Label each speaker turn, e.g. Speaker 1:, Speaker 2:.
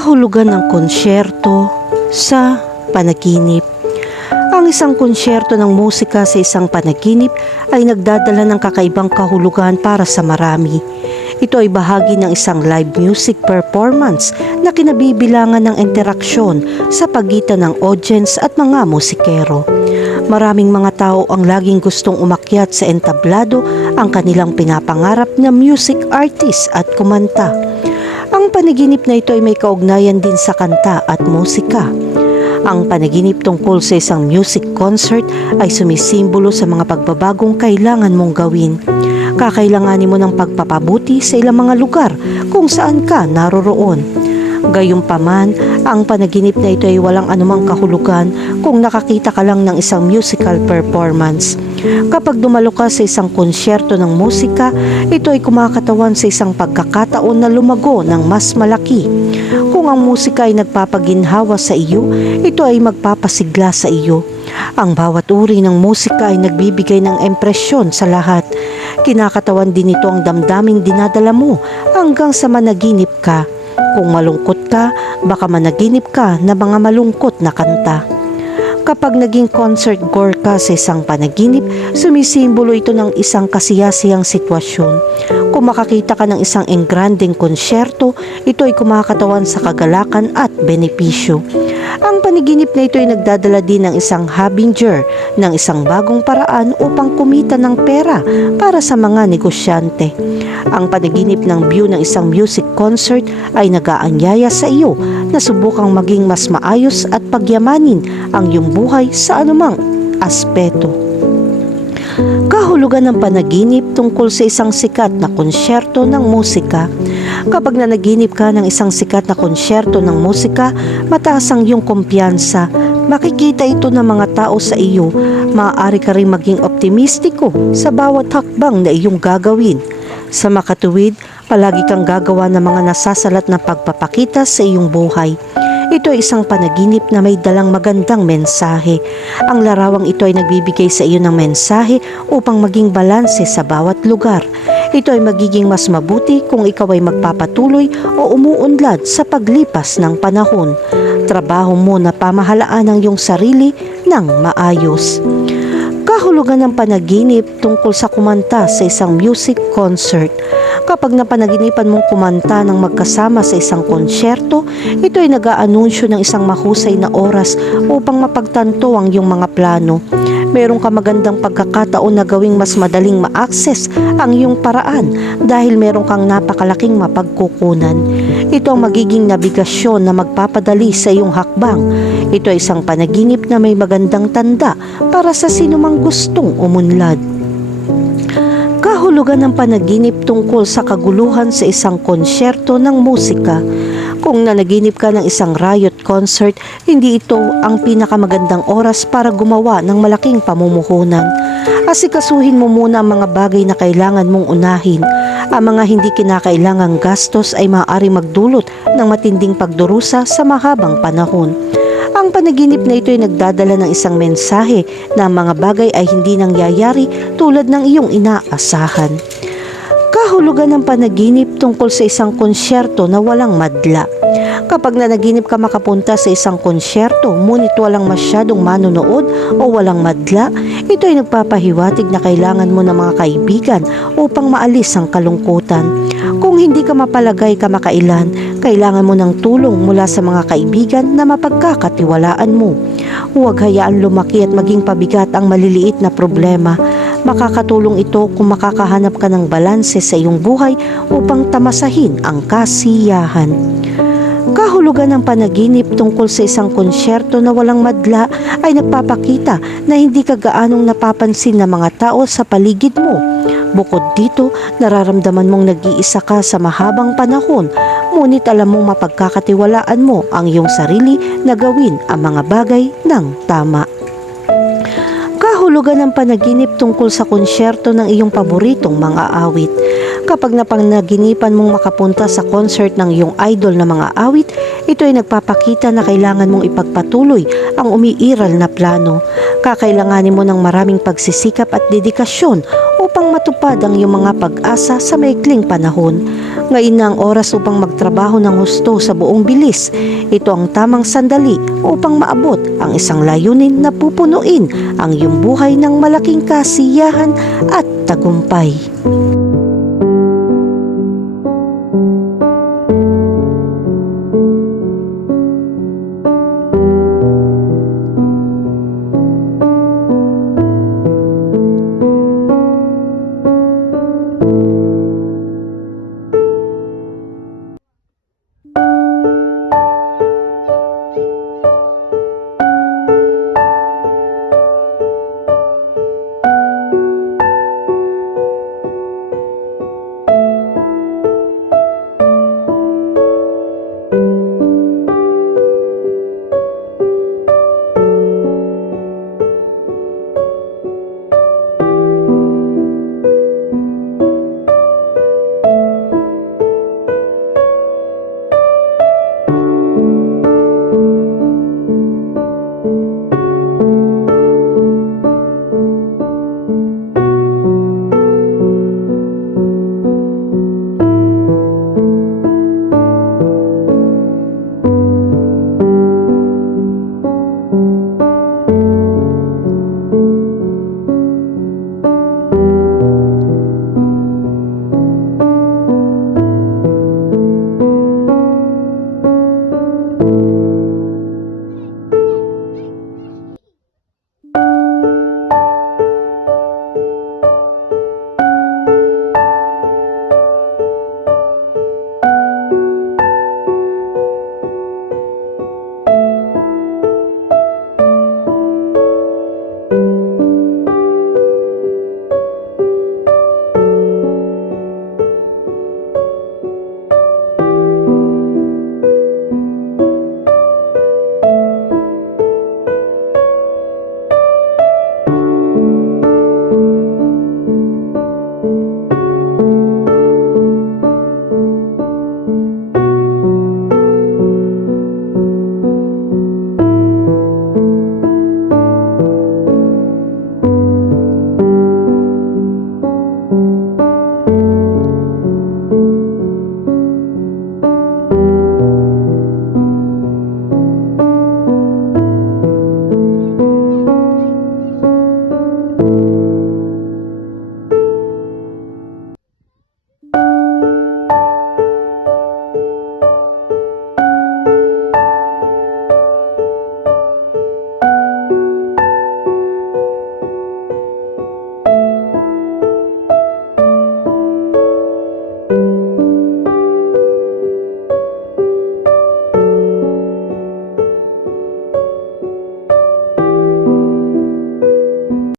Speaker 1: kahulugan ng konsyerto sa panaginip. Ang isang konsyerto ng musika sa isang panaginip ay nagdadala ng kakaibang kahulugan para sa marami. Ito ay bahagi ng isang live music performance na kinabibilangan ng interaksyon sa pagitan ng audience at mga musikero. Maraming mga tao ang laging gustong umakyat sa entablado ang kanilang pinapangarap na music artist at kumanta. Ang panaginip na ito ay may kaugnayan din sa kanta at musika. Ang panaginip tungkol sa isang music concert ay sumisimbolo sa mga pagbabagong kailangan mong gawin. Kakailanganin mo ng pagpapabuti sa ilang mga lugar kung saan ka naroroon. Gayunpaman, ang panaginip na ito ay walang anumang kahulugan kung nakakita ka lang ng isang musical performance. Kapag dumalo ka sa isang konsyerto ng musika, ito ay kumakatawan sa isang pagkakataon na lumago ng mas malaki. Kung ang musika ay nagpapaginhawa sa iyo, ito ay magpapasigla sa iyo. Ang bawat uri ng musika ay nagbibigay ng impresyon sa lahat. Kinakatawan din ito ang damdaming dinadala mo hanggang sa managinip ka. Kung malungkot ka, baka managinip ka na mga malungkot na kanta. Kapag naging concert goer ka sa isang panaginip, sumisimbolo ito ng isang kasiyasiyang sitwasyon. Kung makakita ka ng isang engranding konsyerto, ito ay kumakatawan sa kagalakan at benepisyo. Ang panaginip na ito ay nagdadala din ng isang harbinger ng isang bagong paraan upang kumita ng pera para sa mga negosyante. Ang panaginip ng view ng isang music concert ay nagaanyaya sa iyo na subukang maging mas maayos at pagyamanin ang iyong buhay sa anumang aspeto. Kahulugan ng panaginip tungkol sa isang sikat na konsyerto ng musika. Kapag nanaginip ka ng isang sikat na konsyerto ng musika, mataas ang iyong kumpiyansa. Makikita ito ng mga tao sa iyo. Maaari ka rin maging optimistiko sa bawat hakbang na iyong gagawin. Sa makatuwid, palagi kang gagawa ng mga nasasalat na pagpapakita sa iyong buhay. Ito ay isang panaginip na may dalang magandang mensahe. Ang larawang ito ay nagbibigay sa iyo ng mensahe upang maging balanse sa bawat lugar. Ito ay magiging mas mabuti kung ikaw ay magpapatuloy o umuunlad sa paglipas ng panahon. Trabaho mo na pamahalaan ang iyong sarili ng maayos kahulugan ng panaginip tungkol sa kumanta sa isang music concert. Kapag napanaginipan mong kumanta ng magkasama sa isang konsyerto, ito ay nag-aanunsyo ng isang mahusay na oras upang mapagtanto ang iyong mga plano. Meron ka magandang pagkakataon na gawing mas madaling ma-access ang iyong paraan dahil meron kang napakalaking mapagkukunan. Ito ang magiging nabigasyon na magpapadali sa iyong hakbang. Ito ay isang panaginip na may magandang tanda para sa sinumang gustong umunlad. Kahulugan ng panaginip tungkol sa kaguluhan sa isang konsyerto ng musika. Kung nanaginip ka ng isang riot concert, hindi ito ang pinakamagandang oras para gumawa ng malaking pamumuhunan. Asikasuhin mo muna ang mga bagay na kailangan mong unahin. Ang mga hindi kinakailangang gastos ay maaari magdulot ng matinding pagdurusa sa mahabang panahon. Ang panaginip na ito ay nagdadala ng isang mensahe na ang mga bagay ay hindi nangyayari tulad ng iyong inaasahan. Kahulugan ng panaginip tungkol sa isang konsyerto na walang madla. Kapag nanaginip ka makapunta sa isang konsyerto ngunit walang masyadong manonood o walang madla, ito ay nagpapahiwatig na kailangan mo ng mga kaibigan upang maalis ang kalungkutan. Kung hindi ka mapalagay ka makailan, kailangan mo ng tulong mula sa mga kaibigan na mapagkakatiwalaan mo. Huwag hayaan lumaki at maging pabigat ang maliliit na problema. Makakatulong ito kung makakahanap ka ng balanse sa iyong buhay upang tamasahin ang kasiyahan. Kahulugan ng panaginip tungkol sa isang konsyerto na walang madla ay nagpapakita na hindi ka gaanong napapansin ng mga tao sa paligid mo. Bukod dito, nararamdaman mong nag-iisa ka sa mahabang panahon, ngunit alam mong mapagkakatiwalaan mo ang iyong sarili na gawin ang mga bagay ng tama. Kahulugan ng panaginip tungkol sa konsyerto ng iyong paboritong mga awit. Kapag napanaginipan mong makapunta sa concert ng iyong idol na mga awit, ito ay nagpapakita na kailangan mong ipagpatuloy ang umiiral na plano. Kakailanganin mo ng maraming pagsisikap at dedikasyon upang matupad ang iyong mga pag-asa sa maikling panahon. Ngayon na ang oras upang magtrabaho ng husto sa buong bilis. Ito ang tamang sandali upang maabot ang isang layunin na pupunuin ang iyong buhay ng malaking kasiyahan at tagumpay.